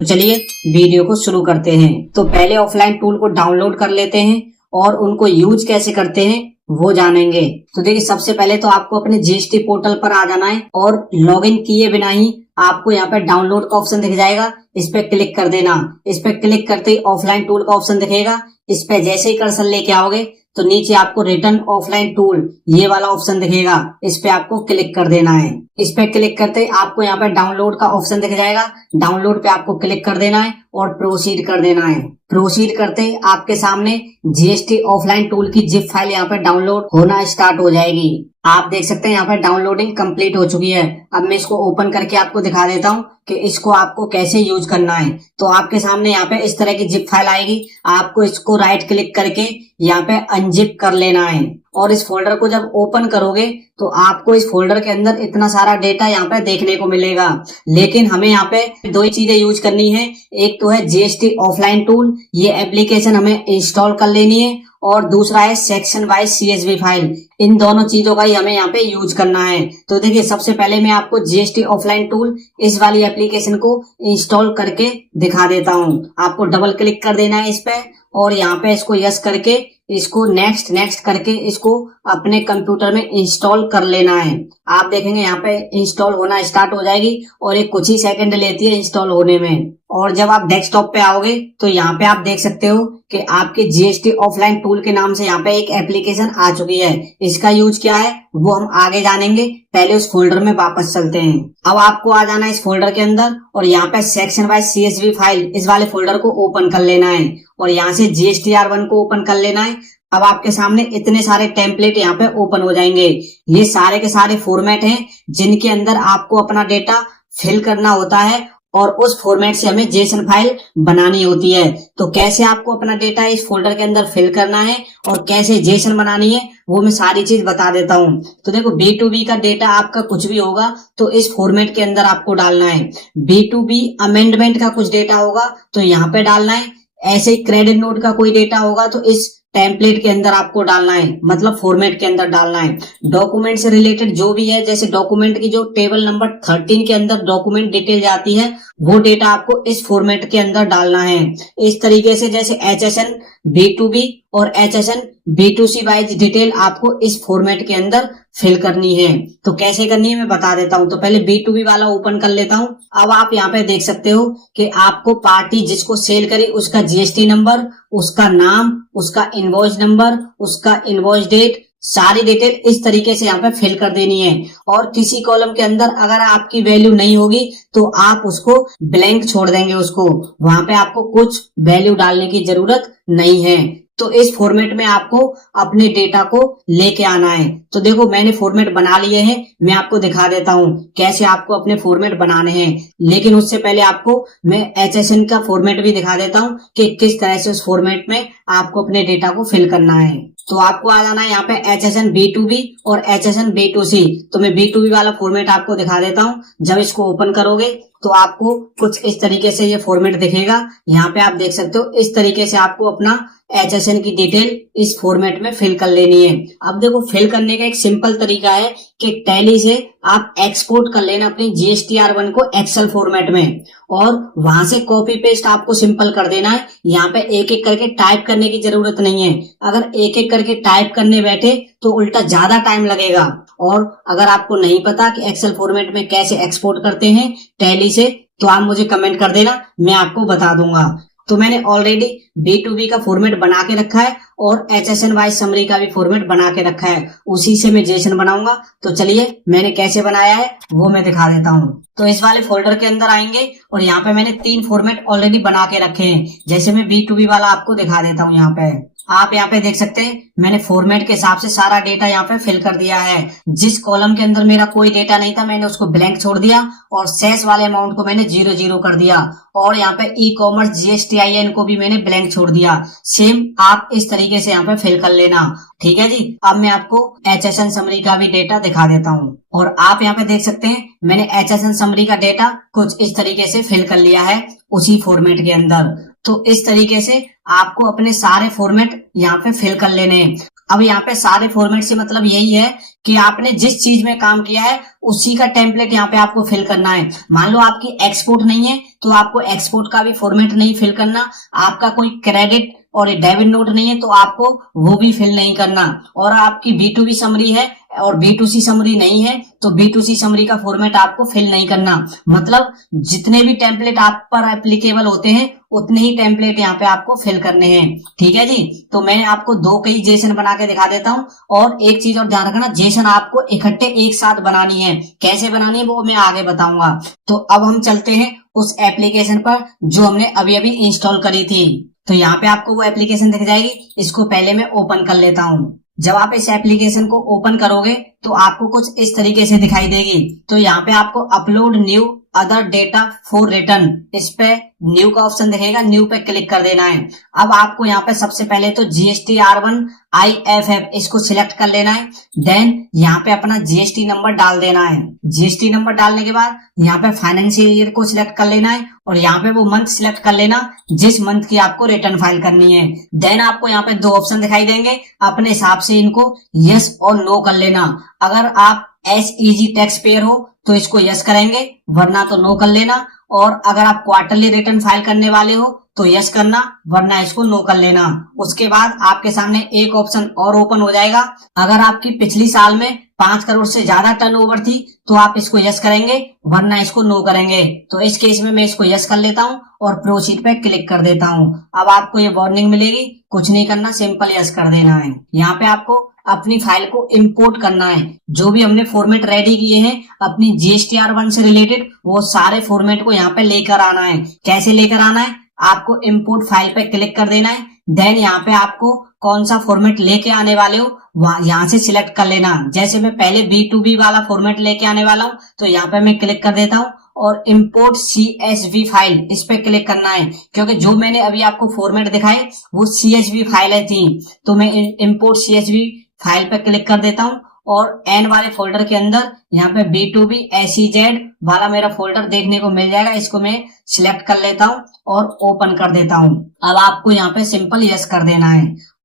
तो चलिए वीडियो को शुरू करते हैं। तो पहले ऑफलाइन टूल को डाउनलोड कर लेते हैं और उनको यूज कैसे करते हैं वो जानेंगे। तो देखिए, सबसे पहले तो आपको अपने जीएसटी पोर्टल पर आ जाना है और लॉगिन किए बिना ही आपको यहाँ पे डाउनलोड का ऑप्शन दिख जाएगा, इस पे क्लिक कर देना। इस पे क्लिक करते ही ऑफलाइन टूल का ऑप्शन दिखेगा, इस पे जैसे ही कर्सर लेके आओगे तो नीचे आपको रिटर्न ऑफलाइन टूल ये वाला ऑप्शन दिखेगा, इस पे आपको क्लिक कर देना है। इस पे क्लिक करते ही आपको यहाँ पे डाउनलोड का ऑप्शन दिख जाएगा, डाउनलोड पे आपको क्लिक कर देना है और प्रोसीड कर देना है। प्रोसीड करते ही आपके सामने जीएसटी ऑफलाइन टूल की जिप फाइल यहाँ पे डाउनलोड होना स्टार्ट हो जाएगी। आप देख सकते हैं यहाँ पे डाउनलोडिंग कंप्लीट हो चुकी है। अब मैं इसको ओपन करके आपको दिखा देता हूँ कि इसको आपको कैसे यूज करना है। तो आपके सामने यहाँ पे इस तरह की जिप फाइल आएगी, आपको इसको राइट क्लिक करके यहाँ पे अनजिप कर लेना है और इस फोल्डर को जब ओपन करोगे तो आपको इस फोल्डर के अंदर इतना सारा डेटा यहाँ पे देखने को मिलेगा। लेकिन हमें यहाँ पे दो ही चीजें यूज करनी है, एक तो है जीएसटी ऑफलाइन टूल, ये एप्लीकेशन हमें इंस्टॉल कर लेनी है, और दूसरा है सेक्शन वाइज सीएसवी फाइल। इन दोनों चीजों का ही हमें यहाँ पे यूज करना है। तो देखिए, सबसे पहले मैं आपको जीएसटी ऑफलाइन टूल इस वाली एप्लीकेशन को इंस्टॉल करके दिखा देता हूँ। आपको डबल क्लिक कर देना है इस पे और यहाँ पे इसको यस करके इसको नेक्स्ट नेक्स्ट करके इसको अपने कंप्यूटर में इंस्टॉल कर लेना है। आप देखेंगे यहाँ पे इंस्टॉल होना स्टार्ट हो जाएगी और ये कुछ ही सेकंड लेती है इंस्टॉल होने में। और जब आप डेस्कटॉप पे आओगे तो यहाँ पे आप देख सकते हो कि आपके जीएसटी ऑफलाइन टूल के नाम से यहाँ पे एक एप्लीकेशन आ चुकी है। इसका यूज क्या है वो हम आगे जानेंगे, पहले उस फोल्डर में वापस चलते हैं। अब आपको आ जाना है इस फोल्डर के अंदर और यहाँ पे सेक्शन वाइज सीएसवी फाइल इस वाले फोल्डर को ओपन कर लेना है और यहाँ से GSTR1 को ओपन कर लेना है। अब आपके सामने इतने सारे टेम्पलेट यहाँ पे ओपन हो जाएंगे। ये सारे के सारे फॉर्मेट हैं जिनके अंदर आपको अपना डेटा फिल करना होता है और उस फॉर्मेट से हमें जेसन फाइल बनानी होती है। तो कैसे आपको अपना डेटा इस फोल्डर के अंदर फिल करना है और कैसे जेसन बनानी है वो मैं सारी चीज बता देता हूँ। तो देखो, B2B का डेटा आपका कुछ भी होगा तो इस फॉर्मेट के अंदर आपको डालना है। B2B अमेंडमेंट का कुछ डेटा होगा तो यहाँ पे डालना है। ऐसे ही क्रेडिट नोट का कोई डेटा होगा तो इस टेम्पलेट के अंदर आपको डालना है, मतलब फॉर्मेट के अंदर डालना है। डॉक्यूमेंट से रिलेटेड जो भी है, जैसे डॉक्यूमेंट की जो टेबल नंबर 13 के अंदर डॉक्यूमेंट डिटेल जाती है वो डेटा आपको इस फॉर्मेट के अंदर डालना है। इस तरीके से जैसे HSN B2B और HSN B2C वाइज डिटेल आपको इस फॉर्मेट के अंदर फिल करनी है। तो कैसे करनी है मैं बता देता हूँ। तो पहले B2B वाला ओपन कर लेता हूँ। अब आप यहाँ पे देख सकते हो कि आपको पार्टी जिसको सेल करी उसका GST नंबर, उसका नाम, उसका इनवॉइस नंबर, उसका इनवॉइस डेट, सारी डिटेल इस तरीके से यहाँ पे फिल कर देनी है। और किसी कॉलम के अंदर अगर आपकी वैल्यू नहीं होगी तो आप उसको ब्लैंक छोड़ देंगे, उसको वहां पे आपको कुछ वैल्यू डालने की जरूरत नहीं है। तो इस फॉर्मेट में आपको अपने डेटा को लेके आना है। तो देखो, मैंने फॉर्मेट बना लिए हैं, मैं आपको दिखा देता हूँ कैसे आपको अपने फॉर्मेट बनाने हैं। लेकिन उससे पहले आपको मैं HSN का फॉर्मेट भी दिखा देता हूँ कि किस तरह से उस फॉर्मेट में आपको अपने डेटा को फिल करना है। तो आपको आ जाना है यहाँ पे HSN B2B और HSN B2C। तो मैं B2B वाला फॉर्मेट आपको दिखा देता हूँ। जब इसको ओपन करोगे तो आपको कुछ इस तरीके से ये फॉर्मेट दिखेगा। यहाँ पे आप देख सकते हो इस तरीके से आपको अपना HSN की डिटेल इस फॉर्मेट में फिल कर लेनी है। अब देखो, फिल करने का एक सिंपल तरीका है कि टैली से आप एक्सपोर्ट कर लेना अपनी GSTR1 को एक्सेल फॉर्मेट में और वहां से कॉपी पेस्ट आपको सिंपल कर देना है। यहाँ पे एक एक करके टाइप करने की जरूरत नहीं है। अगर एक एक करके टाइप करने बैठे तो उल्टा ज्यादा टाइम लगेगा। और अगर आपको नहीं पता कि एक्सेल फॉर्मेट में कैसे एक्सपोर्ट करते हैं टैली से, तो आप मुझे कमेंट कर देना, मैं आपको बता दूंगा। तो मैंने ऑलरेडी B2B का फॉर्मेट बना के रखा है और HSN वाइज समरी का भी फॉर्मेट बना के रखा है, उसी से मैं जेसन बनाऊंगा। तो चलिए, मैंने कैसे बनाया है वो मैं दिखा देता हूँ। तो इस वाले फोल्डर के अंदर आएंगे और यहाँ पे मैंने 3 फॉर्मेट ऑलरेडी बना के रखे हैं। जैसे मैं B2B वाला आपको दिखा देता हूँ। यहाँ पे आप यहाँ पे देख सकते हैं मैंने फॉर्मेट के हिसाब से सारा डेटा यहाँ पे फिल कर दिया है। जिस कॉलम के अंदर मेरा कोई डेटा नहीं था मैंने उसको ब्लैंक छोड़ दिया और सेस वाले अमाउंट को मैंने 0 कर दिया और यहाँ पे E-कॉमर्स GSTIN को भी मैंने ब्लैंक छोड़ दिया। सेम आप इस तरीके से यहाँ पे फिल कर लेना, ठीक है जी। अब मैं आपको HSN समरी का भी डेटा दिखा देता हूँ और आप यहाँ पे देख सकते हैं मैंने HSN समरी का डेटा कुछ इस तरीके से फिल कर लिया है उसी फॉर्मेट के अंदर। तो इस तरीके से आपको अपने सारे फॉर्मेट यहाँ पे फिल कर लेने हैं। अब यहाँ पे सारे फॉर्मेट से मतलब यही है कि आपने जिस चीज में काम किया है उसी का टेम्पलेट यहाँ पे आपको फिल करना है। मान लो आपकी एक्सपोर्ट नहीं है तो आपको एक्सपोर्ट का भी फॉर्मेट नहीं फिल करना, आपका कोई क्रेडिट और डेबिट नोट नहीं है तो आपको वो भी फिल नहीं करना, और आपकी B2B समरी है और B2C समरी नहीं है तो B2C समरी का फॉर्मेट आपको फिल नहीं करना। मतलब जितने भी टेम्पलेट आप पर एप्लीकेबल होते हैं उतने ही टेम्पलेट यहाँ पे आपको फिल करने हैं। ठीक है जी, तो मैं आपको दो कई जेसन बना के दिखा देता हूँ, और एक चीज और ध्यान रखना, जेसन आपको इकट्ठे एक साथ बनानी है। कैसे बनानी है वो मैं आगे बताऊंगा। तो अब हम चलते हैं उस एप्लीकेशन पर जो हमने अभी अभी इंस्टॉल करी थी। तो यहाँ पे आपको वो एप्लीकेशन दिख जाएगी, इसको पहले मैं ओपन कर लेता हूँ। जब आप इस एप्लीकेशन को ओपन करोगे तो आपको कुछ इस तरीके से दिखाई देगी। तो यहाँ पे आपको upload new other data for return, इस पे न्यू का ऑप्शन दिखेगा, न्यू पे क्लिक कर देना है। अब आपको यहाँ पे सबसे पहले तो GST R1 IFF इसको सिलेक्ट कर लेना है। देन यहाँ पे अपना GST नंबर डाल देना है। GST नंबर डालने के बाद यहाँ पे फाइनेंशियल ईयर को सिलेक्ट कर लेना है, और यहाँ पे वो मंथ सिलेक्ट कर लेना जिस मंथ की आपको रिटर्न फाइल करनी है। देन आपको यहाँ पे दो ऑप्शन दिखाई देंगे, अपने हिसाब से इनको यस और नो कर लेना। अगर आप SEG टैक्स पेयर हो तो इसको यस करेंगे, वरना तो नो कर लेना। और अगर आप क्वार्टरली रिटर्न फाइल करने वाले हो तो यस करना, वरना इसको नो कर लेना। उसके बाद आपके सामने एक ऑप्शन और ओपन हो जाएगा, अगर आपकी पिछली साल में 5 करोड़ से ज्यादा टर्नओवर थी तो आप इसको यस करेंगे, वरना इसको नो करेंगे। तो इस केस में मैं इसको यस कर लेता हूँ और प्रोसीड पे क्लिक कर देता हूँ। अब आपको ये वार्निंग मिलेगी, कुछ नहीं करना, सिंपल यस कर देना है। यहाँ पे आपको अपनी फाइल को इंपोर्ट करना है। जो भी हमने फॉर्मेट रेडी किए हैं अपनी GST R1 से रिलेटेड, वो सारे फॉर्मेट को यहाँ पे लेकर आना है। कैसे लेकर आना है, आपको इंपोर्ट फाइल पे क्लिक कर देना है। देन यहाँ पे आपको कौन सा फॉर्मेट लेके आने वाले हो यहाँ से सिलेक्ट कर लेना। जैसे मैं पहले B2B वाला फॉर्मेट लेके आने वाला हूँ तो यहाँ पे मैं क्लिक कर देता हूँ, और इंपोर्ट CSV फाइल इस पे क्लिक करना है, क्योंकि जो मैंने अभी आपको फॉर्मेट दिखाए वो CSV फाइलें थी। तो मैं इंपोर्ट CSV फाइल पे क्लिक कर देता हूँ, और एन वाले फोल्डर के अंदर यहाँ पे B2B SEZ वाला मेरा फोल्डर देखने को मिल जाएगा। इसको मैं सिलेक्ट कर लेता हूँ और ओपन कर देता हूँ। अब आपको यहाँ पे सिंपल यस कर देना है।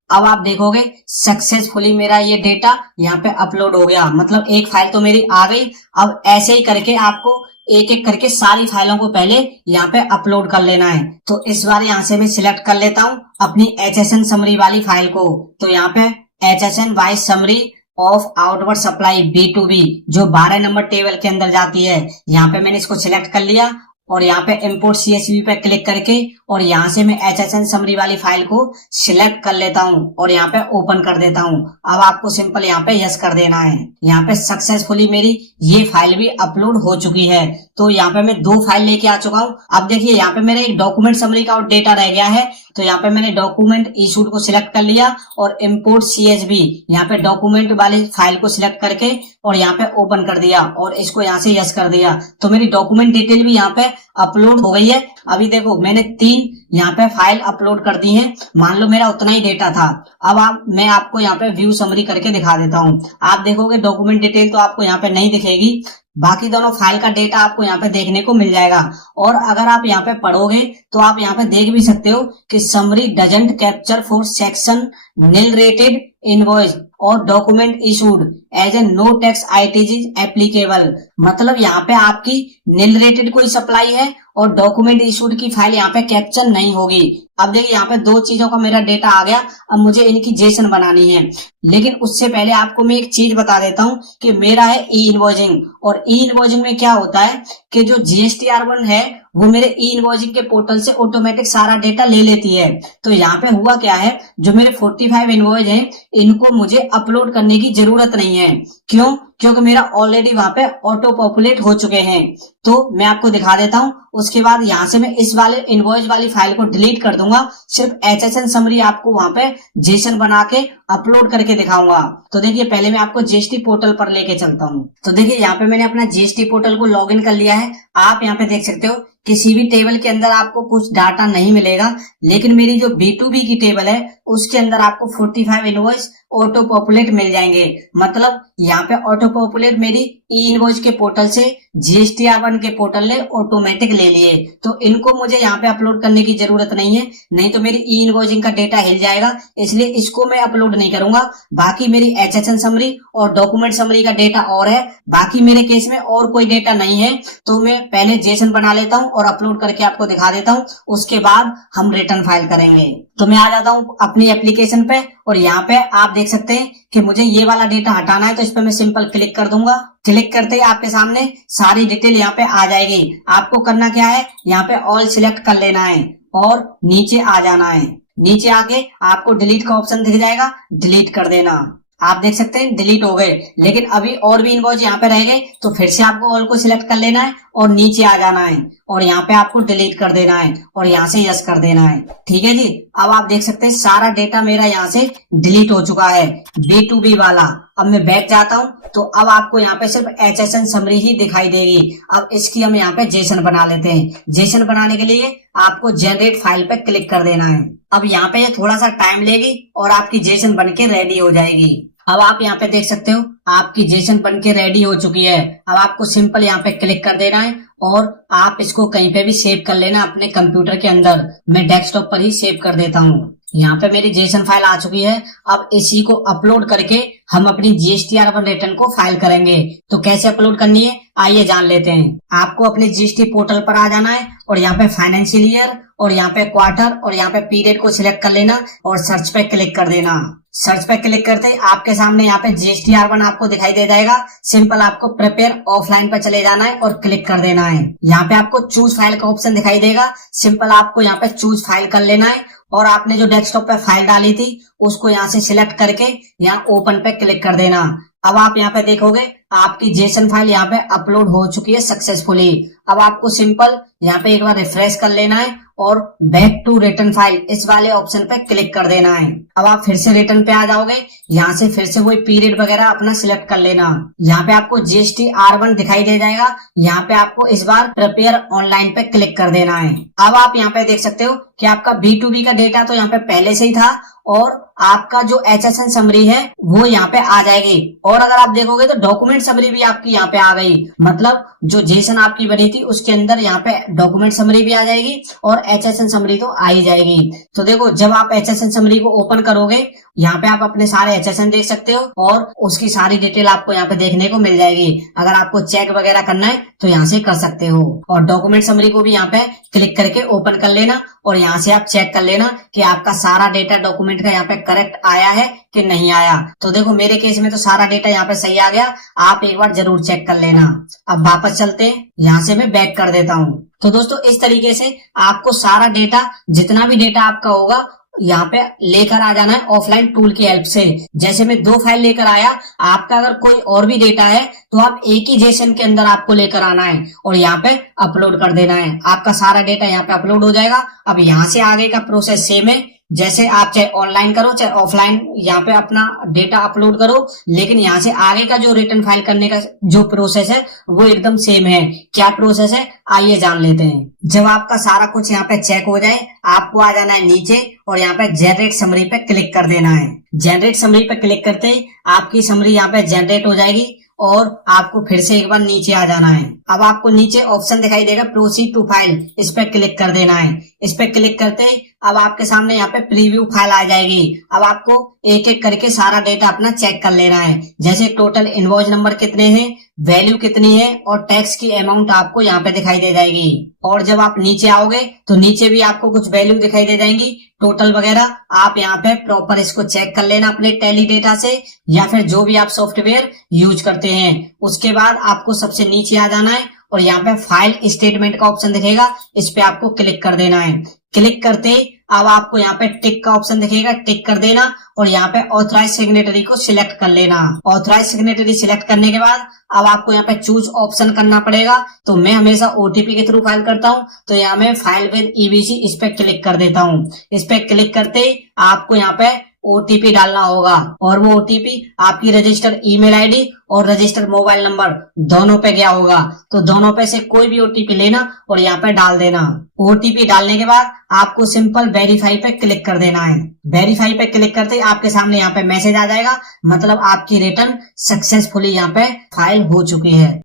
अब आप देखोगे सक्सेसफुली मेरा ये डेटा यहाँ पे अपलोड हो गया, मतलब एक फाइल तो मेरी आ गई। अब ऐसे ही करके आपको एक एक करके सारी फाइलों को पहले यहाँ पे अपलोड कर लेना है। तो इस बार यहाँ से मैं सिलेक्ट कर लेता हूँ अपनी HSN समरी वाली फाइल को। तो यहाँ पे HSN wise summary of outward supply B2B जो 12 नंबर टेबल के अंदर जाती है, यहाँ पे मैंने इसको सिलेक्ट कर लिया, और यहाँ पे इंपोर्ट CSV पे क्लिक करके और यहाँ से मैं HSN समरी वाली फाइल को सिलेक्ट कर लेता हूँ और यहाँ पे ओपन कर देता हूँ। अब आपको सिंपल यहाँ पे यस कर देना है। यहाँ पे सक्सेसफुली मेरी ये फाइल भी अपलोड हो चुकी है। तो यहाँ पे मैं 2 फाइल लेके आ चुका हूँ। अब देखिए यहाँ पे मेरे एक डॉक्यूमेंट समरी का और डेटा रह गया है। तो यहाँ पे मैंने डॉक्यूमेंट इशूड को सिलेक्ट कर लिया और इंपोर्ट CSV यहाँ पे डॉक्यूमेंट वाली फाइल को सिलेक्ट करके और यहाँ पे ओपन कर दिया और इसको यहाँ से यस कर दिया। तो मेरी डॉक्यूमेंट डिटेल भी यहाँ पे अपलोड हो गई है। अभी देखो मैंने 3 यहाँ पे फाइल अपलोड कर दी है। मान लो मेरा उतना ही डेटा था। अब मैं आपको यहाँ पे व्यू समरी करके दिखा देता हूँ। आप देखोगे डॉक्यूमेंट डिटेल तो आपको यहाँ पे नहीं दिखेगी, बाकी दोनों फाइल का डेटा आपको यहाँ पे देखने को मिल जाएगा। और अगर आप यहाँ पे पढ़ोगे तो आप यहाँ पे देख भी सकते हो कि summary doesn't capture for section nil rated invoice और document issued as a no tax ITG applicable. मतलब यहाँ पे आपकी नील रेटेड कोई सप्लाई है और डॉक्यूमेंट इशूड की फाइल यहाँ पे कैप्चर नहीं होगी। अब देखिए यहाँ पे 2 चीजों का मेरा डेटा आ गया। अब मुझे इनकी जेसन बनानी है, लेकिन उससे पहले आपको मैं एक चीज बता देता हूँ कि मेरा है ई इनवॉइसिंग। और ई इनवॉइसिंग में क्या होता है कि जो GST R1 है वो मेरे ई इनवॉइसिंग के पोर्टल से ऑटोमेटिक सारा डेटा ले लेती है। तो यहाँ पे हुआ क्या है, जो मेरे 45 इनवॉइस हैं इनको मुझे अपलोड करने की जरूरत नहीं है। क्यों? क्योंकि मेरा ऑलरेडी वहां पे ऑटो पॉपुलेट हो चुके हैं। तो मैं आपको दिखा देता हूं। उसके बाद यहाँ से मैं इस वाले इनवॉइस वाली फाइल को डिलीट कर दूंगा, सिर्फ HSN समरी आपको वहां पे जेसन बना के अपलोड करके दिखाऊंगा। तो देखिए पहले मैं आपको GST पोर्टल पर लेके चलता हूँ। तो देखिए यहाँ पे मैंने अपना GST पोर्टल को लॉग इन कर लिया है। आप यहाँ पे देख सकते हो किसी भी टेबल के अंदर आपको कुछ डाटा नहीं मिलेगा, लेकिन मेरी जो B2B की टेबल है उसके अंदर आपको 45 इनवॉइस ऑटो पॉपुलेट मिल जाएंगे। मतलब यहाँ पे ऑटो पॉपुलेट मेरी ई इनवॉइस के पोर्टल से GSTR1 के पोर्टल ने ऑटोमेटिक ले लिए, तो इनको मुझे यहाँ पे अपलोड करने की जरूरत नहीं है, नहीं तो मेरी ई इनवॉइसिंग का डेटा हिल जाएगा, इसलिए इसको मैं अपलोड नहीं करूंगा। बाकी मेरी HSN समरी और डॉक्यूमेंट समरी का डेटा और है, बाकी मेरे केस में और कोई डेटा नहीं है, तो मैं पहले जेसन बना लेता हूँ और अपलोड करके आपको दिखा देता हूँ, उसके बाद हम रिटर्न फाइल करेंगे। तो मैं आ जाता हूँ अपनी एप्लीकेशन पे और यहाँ पे आप देख सकते हैं कि मुझे ये वाला डेटा हटाना है, तो इस पे मैं सिंपल क्लिक कर दूंगा। क्लिक करते ही आपके सामने सारी डिटेल यहाँ पे आ जाएगी। आपको करना क्या है, यहाँ पे ऑल सिलेक्ट कर लेना है और नीचे आ जाना है। नीचे आके आपको डिलीट का ऑप्शन दिख जाएगा, डिलीट कर देना। आप देख सकते हैं डिलीट हो गए, लेकिन अभी और भी इनवॉइस यहाँ पे रह गए, तो फिर से आपको ऑल को सिलेक्ट कर लेना है और नीचे आ जाना है और यहाँ पे आपको डिलीट कर देना है और यहाँ से यस कर देना है। ठीक है जी। अब आप देख सकते हैं सारा डेटा मेरा यहाँ से डिलीट हो चुका है, B2B वाला। अब मैं बैक जाता हूँ तो अब आपको यहाँ पे सिर्फ HSN समरी ही दिखाई देगी। अब इसकी हम यहाँ पे जेसन बना लेते हैं। जेसन बनाने के लिए आपको जनरेट फाइल पे क्लिक कर देना है। अब यहाँ पे ये थोड़ा सा टाइम लेगी और आपकी जेसन बन के रेडी हो जाएगी। अब आप यहाँ पे देख सकते हो आपकी जेसन बन के रेडी हो चुकी है। अब आपको सिंपल यहाँ पे क्लिक कर देना है और आप इसको कहीं पे भी सेव कर लेना अपने कंप्यूटर के अंदर। मैं डेस्कटॉप पर ही सेव कर देता हूँ। यहाँ पे मेरी जेसन फाइल आ चुकी है। अब इसी को अपलोड करके हम अपनी GSTR1 रिटर्न को फाइल करेंगे। तो कैसे अपलोड करनी है आइए जान लेते हैं। आपको अपने GST पोर्टल पर आ जाना है और यहाँ पे फाइनेंशियल ईयर और यहाँ पे क्वार्टर और यहाँ पे पीरियड को सिलेक्ट कर लेना और सर्च पे क्लिक कर देना। सर्च पे क्लिक करते ही आपके सामने यहाँ पे GSTR1 आपको दिखाई दे जाएगा। सिंपल आपको प्रिपेयर ऑफलाइन पर चले जाना है और क्लिक कर देना है। यहाँ पे आपको चूज फाइल का ऑप्शन दिखाई देगा। सिंपल आपको यहाँ पे चूज फाइल कर लेना है और आपने जो डेस्कटॉप पे फाइल डाली थी उसको यहाँ से सिलेक्ट करके यहाँ ओपन पे क्लिक कर देना। अब आप यहाँ पे देखोगे आपकी जेसन फाइल यहाँ पे अपलोड हो चुकी है सक्सेसफुली। अब आपको सिंपल यहाँ पे एक बार रिफ्रेश कर लेना है और बैक टू रिटर्न फाइल इस वाले ऑप्शन पे क्लिक कर देना है। अब आप फिर से रिटर्न पे आ जाओगे, यहाँ से फिर से वही पीरियड वगैरह अपना सिलेक्ट कर लेना। यहाँ पे आपको GSTR1 दिखाई दे जाएगा। यहाँ पे आपको इस बार प्रिपेयर ऑनलाइन पे क्लिक कर देना है। अब आप यहाँ पे देख सकते हो कि आपका B2B का डेटा तो यहाँ पे पहले से ही था और आपका जो HSN समरी है वो यहाँ पे आ जाएगी। और अगर आप देखोगे तो डॉक्यूमेंट समरी भी आपकी यहाँ पे आ गई। मतलब जो जेसन आपकी बनी थी उसके अंदर यहाँ पे डॉक्यूमेंट समरी भी आ जाएगी और HSN समरी तो आ ही जाएगी। तो देखो जब आप HSN समरी को ओपन करोगे यहाँ पे आप अपने सारे HSN देख सकते हो और उसकी सारी डिटेल आपको यहाँ पे देखने को मिल जाएगी। अगर आपको चेक वगैरह करना है तो यहाँ से कर सकते हो। और डॉक्यूमेंट समरी को भी यहाँ पे क्लिक करके ओपन कर लेना और यहाँ से आप चेक कर लेना कि आपका सारा डेटा डॉक्यूमेंट का यहाँ पे करेक्ट आया है कि नहीं आया। तो देखो मेरे केस में तो सारा डेटा यहाँ पे सही आ गया, आप एक बार जरूर चेक कर लेना। अब वापस चलते हैं, यहाँ से मैं बैक कर देता हूँ। तो दोस्तों इस तरीके से आपको सारा डेटा जितना भी डेटा आपका होगा यहाँ पे लेकर आ जाना है ऑफलाइन टूल की हेल्प से। जैसे मैं 2 फाइल लेकर आया, आपका अगर कोई और भी डेटा है तो आप एक ही जेसन के अंदर आपको लेकर आना है और यहाँ पे अपलोड कर देना है। आपका सारा डेटा यहाँ पे अपलोड हो जाएगा। अब यहाँ से आगे का प्रोसेस सेम है, जैसे आप चाहे ऑनलाइन करो चाहे ऑफलाइन यहाँ पे अपना डेटा अपलोड करो, लेकिन यहाँ से आगे का जो रिटर्न फाइल करने का जो प्रोसेस है वो एकदम सेम है। क्या प्रोसेस है आइए जान लेते हैं। जब आपका सारा कुछ यहाँ पे चेक हो जाए, आपको आ जाना है नीचे और यहाँ पे जनरेट समरी पे क्लिक कर देना है। जनरेट समरी पे क्लिक करते ही आपकी समरी यहाँ पे जनरेट हो जाएगी और आपको फिर से एक बार नीचे आ जाना है। अब आपको नीचे ऑप्शन दिखाई देगा प्रोसीड टू फाइल, इस पे क्लिक कर देना है। इस पे क्लिक करते ही अब आपके सामने यहाँ पे प्रीव्यू फाइल आ जाएगी। अब आपको एक एक करके सारा डेटा अपना चेक कर लेना है, जैसे टोटल इनवॉइस नंबर कितने हैं, वैल्यू कितनी है और टैक्स की अमाउंट आपको यहाँ पे दिखाई दे जाएगी। और जब आप नीचे आओगे तो नीचे भी आपको कुछ वैल्यू दिखाई दे जाएंगी, टोटल वगैरह। आप यहाँ पे प्रॉपर इसको चेक कर लेना अपने टैली डेटा से या फिर जो भी आप सॉफ्टवेयर यूज करते हैं। उसके बाद आपको सबसे नीचे आ जाना है और यहाँ पे फाइल स्टेटमेंट का ऑप्शन दिखेगा, इस पे आपको क्लिक कर देना है। क्लिक करते ही अब आपको यहाँ पे टिक का ऑप्शन दिखेगा, टिक कर देना और यहाँ पे ऑथराइज सिग्नेटरी को सिलेक्ट कर लेना। ऑथराइज सिग्नेटरी सिलेक्ट करने के बाद अब आपको यहाँ पे चूज ऑप्शन करना पड़ेगा। तो मैं हमेशा OTP के थ्रू फाइल करता हूँ, तो यहाँ मैं फाइल विद EBC इस पे क्लिक कर देता हूँ। इस पे क्लिक करते ही आपको यहाँ पे ओटीपी डालना होगा और वो ओटीपी आपकी रजिस्टर्ड ईमेल आईडी और रजिस्टर्ड मोबाइल नंबर दोनों पे गया होगा। तो दोनों पे से कोई भी ओटीपी लेना और यहाँ पे डाल देना। ओटीपी डालने के बाद आपको सिंपल वेरीफाई पे क्लिक कर देना है। वेरीफाई पे क्लिक करते ही आपके सामने यहाँ पे मैसेज आ जाएगा, मतलब आपकी रिटर्न सक्सेसफुली यहाँ पे फाइल हो चुकी है।